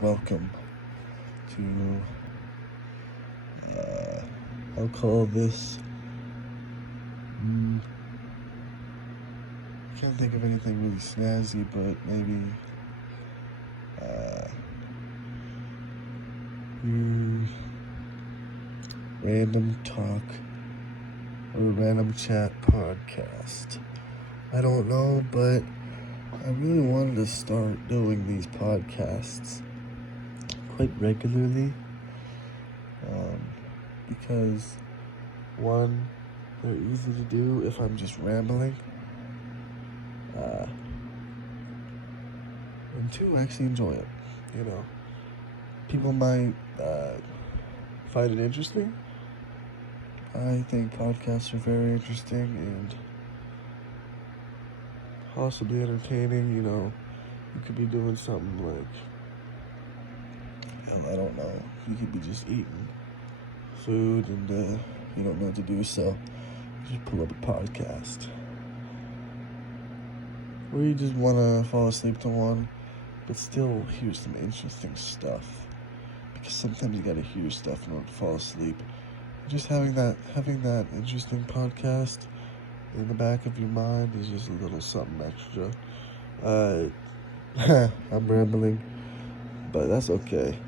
welcome to, I'll call this, I can't think of anything really snazzy, but maybe, random talk or random chat podcast. I don't know, but I really wanted to start doing these podcasts quite regularly, because one, they're easy to do if I'm just rambling, and two, I actually enjoy it. People might find it interesting. I think podcasts are very interesting and possibly entertaining. You could be doing something like, I don't know, you could be just eating food and you don't know what to do, so you just pull up a podcast. Or you just want to fall asleep to one, but still hear some interesting stuff. Because sometimes you gotta hear stuff in order to fall asleep. Just having that interesting podcast in the back of your mind is just a little something extra. I'm rambling, but that's okay.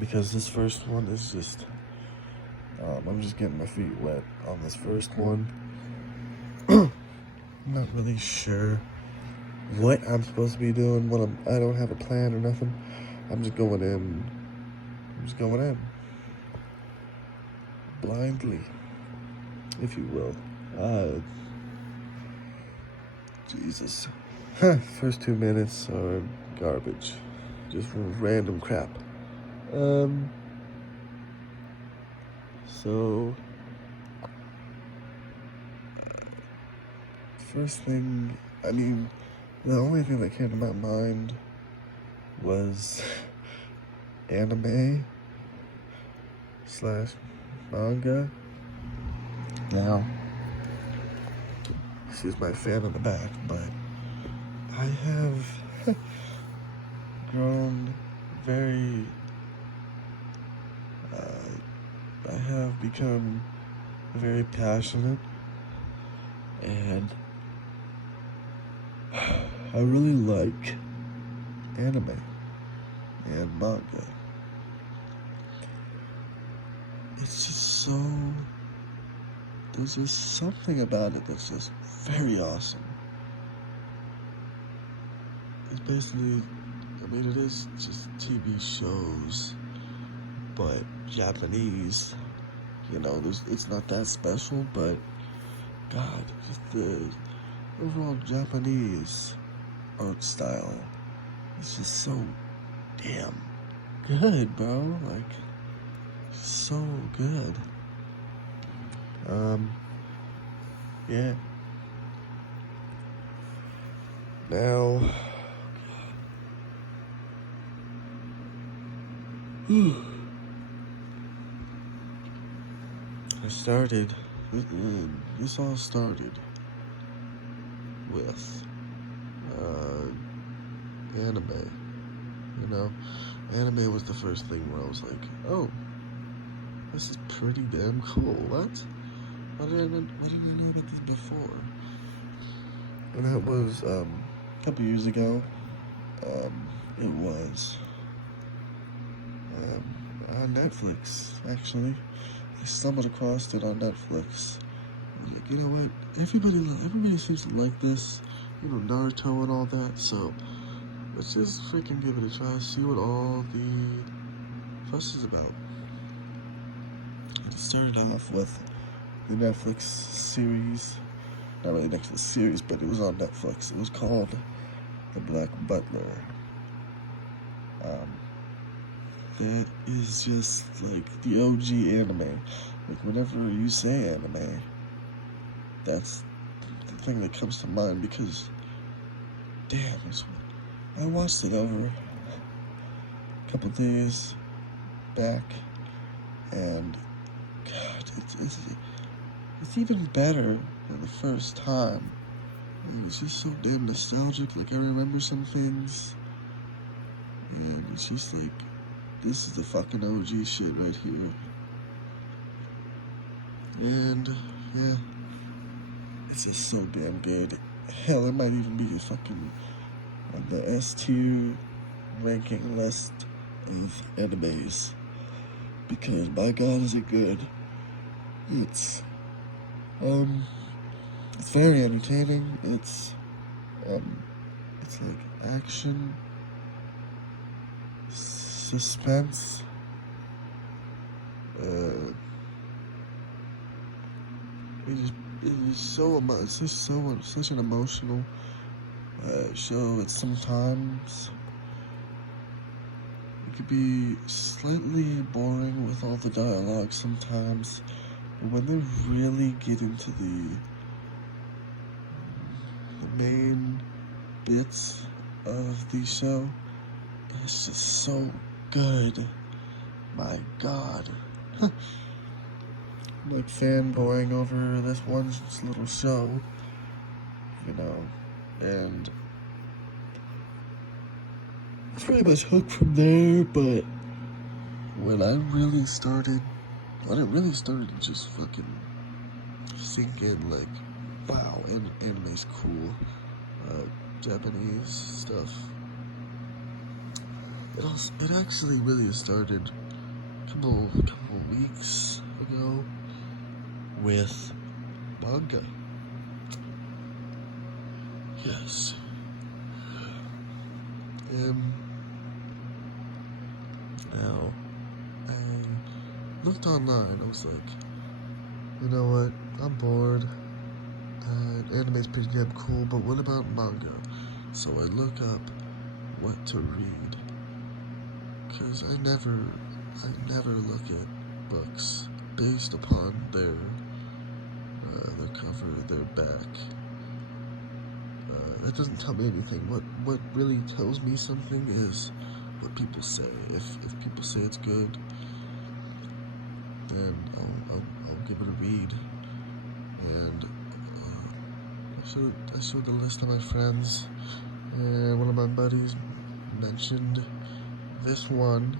Because this first one is just, I'm just getting my feet wet on this first one. I'm not really sure what I'm supposed to be doing. I don't have a plan or nothing. I'm just going in. Blindly, if you will. Jesus. First 2 minutes are garbage. Just random crap. So, first thing, the only thing that came to my mind was anime / manga. Now, she's my fan in the back, but I have grown very, I have become very passionate, and I really like anime and manga. It's just there's just something about it that's just very awesome. It's basically, it is just TV shows, but Japanese, it's not that special, but God, just the overall Japanese art style is just so damn good, bro. So good. Yeah. Now, this all started with, anime. Anime was the first thing where I was like, oh, this is pretty damn cool. What? Why didn't I know about this before? And that was, a couple years ago. It was, on Netflix, actually. I stumbled across it on Netflix. I was like, you know what? Everybody seems to like this, Naruto and all that, so let's just freaking give it a try, see what all the fuss is about. It started off with the Netflix series, not really Netflix series, but it was on Netflix. It was called The Black Butler. That is just like the OG anime. Whenever you say anime, that's the thing that comes to mind, because damn, I watched it over a couple days back, and God, it's even better than the first time. It's just so damn nostalgic. I remember some things. And she's like, this is the fucking OG shit right here. And yeah, it's just so damn good. Hell, it might even be a fucking on the S tier ranking list of animes, because my god is it good. It's it's very entertaining. It's like action, suspense, it's just such an emotional show. It's sometimes it could be slightly boring with all the dialogue sometimes, but when they really get into the main bits of the show, it's just so good. My god. I'm like fanboying over this one little show, you know, and it's pretty much hooked from there. But when it really started to just fucking sink in, like, wow, anime's cool, Japanese stuff. It actually really started a couple weeks ago with Manga. Yes. Now, I looked online. I was like, you know what? I'm bored. Anime's pretty damn cool, but what about manga? So I look up what to read, because I never look at books based upon their cover, their back. It doesn't tell me anything. What really tells me something is what people say. If people say it's good, then I'll give it a read. And I showed the list to my friends, and one of my buddies mentioned this one.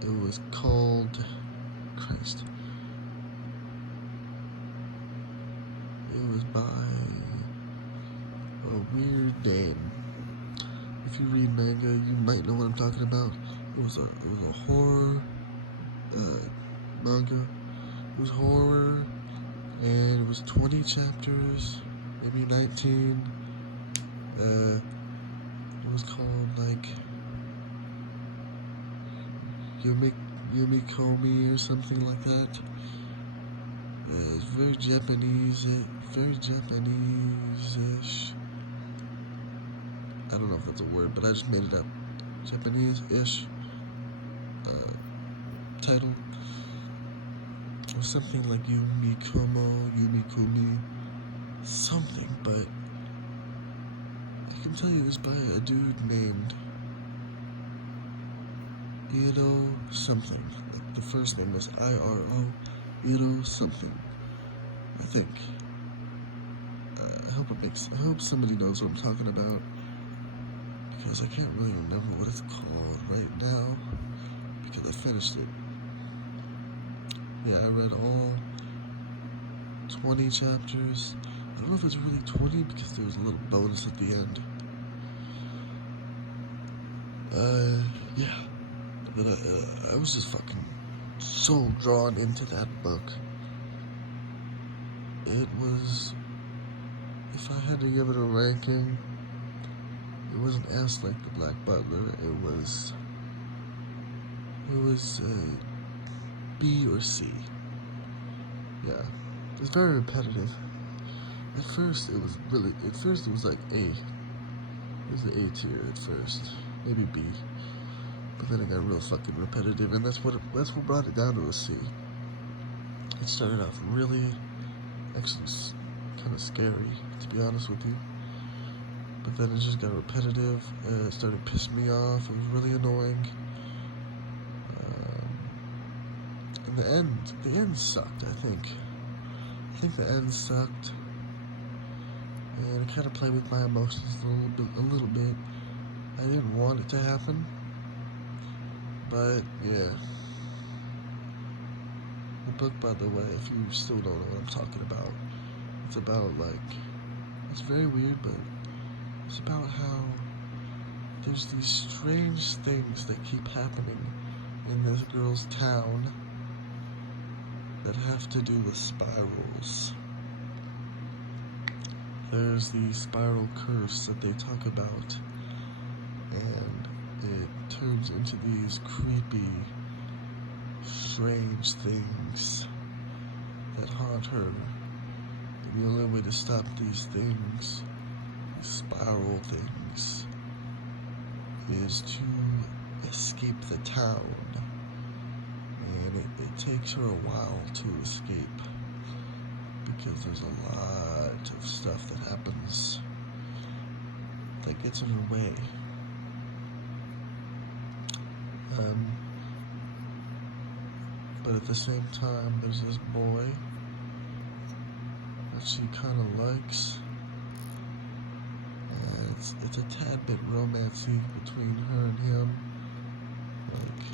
It was called, Christ. It was by a weird name. If you read manga, you might know what I'm talking about. It was a horror manga. It was horror, and it was 20 chapters, maybe 19. It was called like Yumi Komi or something like that. It's very Japanese-ish. I don't know if that's a word, but I just made it up. Japanese-ish title. Or something like Yumi Kumi, something, but I can tell you it's by a dude named Iro something. Like the first name is Iro, Iro something, I think. I hope somebody knows what I'm talking about, because I can't really remember what it's called right now, because I finished it. Yeah, I read all 20 chapters. I don't know if it's really 20, because there was a little bonus at the end. Yeah. But I was just fucking so drawn into that book. It was, if I had to give it a ranking, it wasn't S like the Black Butler. It was B or C. Yeah, it's very repetitive. At first it was like A. It was the A tier at first, maybe B. But then it got real fucking repetitive, and that's what brought it down to a C. It started off really, actually, kind of scary, to be honest with you. But then it just got repetitive, and it started pissing me off. It was really annoying. And the end sucked, I think. I think the end sucked. And it kind of played with my emotions a little bit. I didn't want it to happen, but yeah. The book, by the way, if you still don't know what I'm talking about, it's about, like, it's very weird, but it's about how there's these strange things that keep happening in this girl's town that have to do with spirals. There's the spiral curse that they talk about, and it turns into these creepy, strange things that haunt her. And the only way to stop these things, these spiral things, is to escape the town. And it takes her a while to escape, because there's a lot of stuff that happens that gets in her way. But at the same time, there's this boy that she kind of likes. And it's a tad bit romancy between her and him. Like,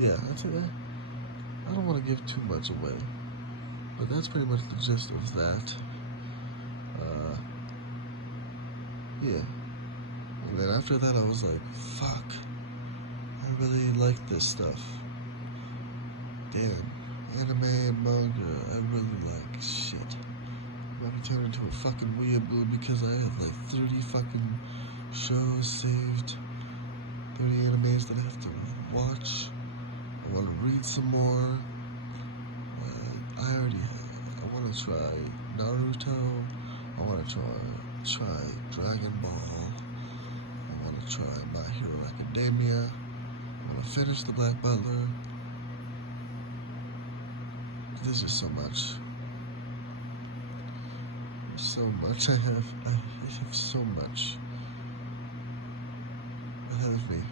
yeah, I don't want to give too much away, but that's pretty much the gist of that. Yeah. And then after that, I was like, fuck, I really like this stuff. Damn, anime and manga, I really like. Shit. I'm about to turn into a fucking weeaboo because I have like 30 fucking shows saved, 30 animes that I have to watch. I want to read some more. I want to try Naruto. I want to try Dragon Ball. I want to try My Hero Academia. I want to finish The Black Butler. There's just so much. So much. I have so much ahead of me.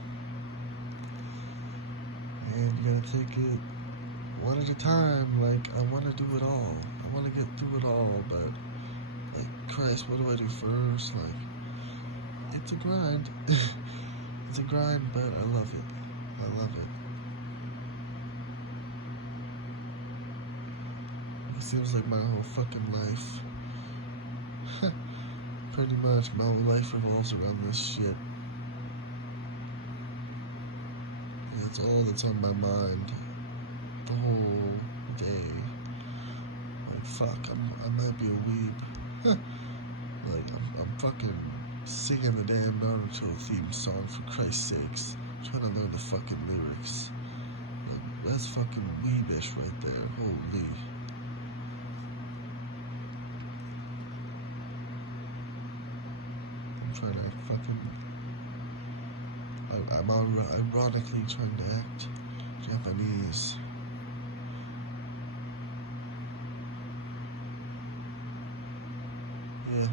And you gotta take it one at a time. Like, I want to do it all. I want to get through it all, but, like, Christ, what do I do first? Like, it's a grind. It's a grind, but I love it. I love it. It seems like my whole fucking life, pretty much my whole life revolves around this shit. That's all that's on my mind the whole day. Like, fuck, I might be a weeb. Like, I'm fucking singing the damn Naruto theme song, for Christ's sakes. I'm trying to learn the fucking lyrics. Like, that's fucking weebish right there. Holy. I'm trying to act fucking... I'm ironically trying to act Japanese. Yeah.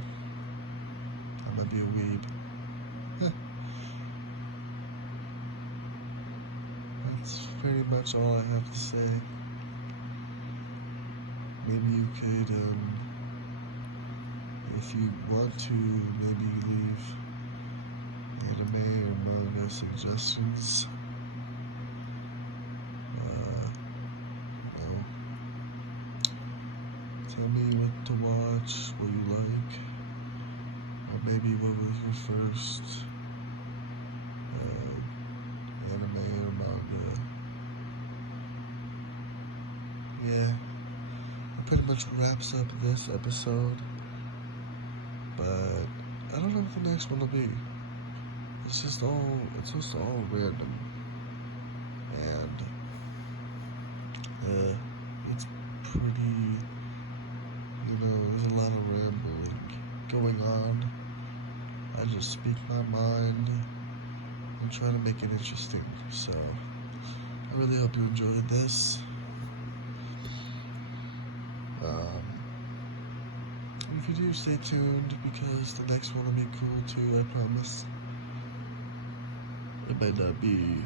I might be a weeb. That's pretty much all I have to say. Maybe you could, if you want to, maybe leave anime or manga suggestions. Tell me what to watch, what you like, or maybe what was your first anime or manga. Yeah, that pretty much wraps up this episode, but I don't know what the next one will be. It's just all random, and it's pretty, there's a lot of rambling going on. I just speak my mind and try to make it interesting, so I really hope you enjoyed this. If you do, stay tuned, because the next one will be cool too, I promise. It might not be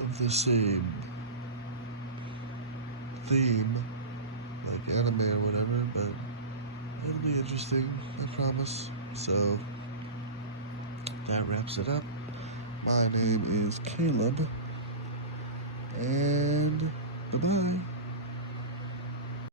of the same theme, like anime or whatever, but it'll be interesting, I promise. So, that wraps it up. My name is Caleb, and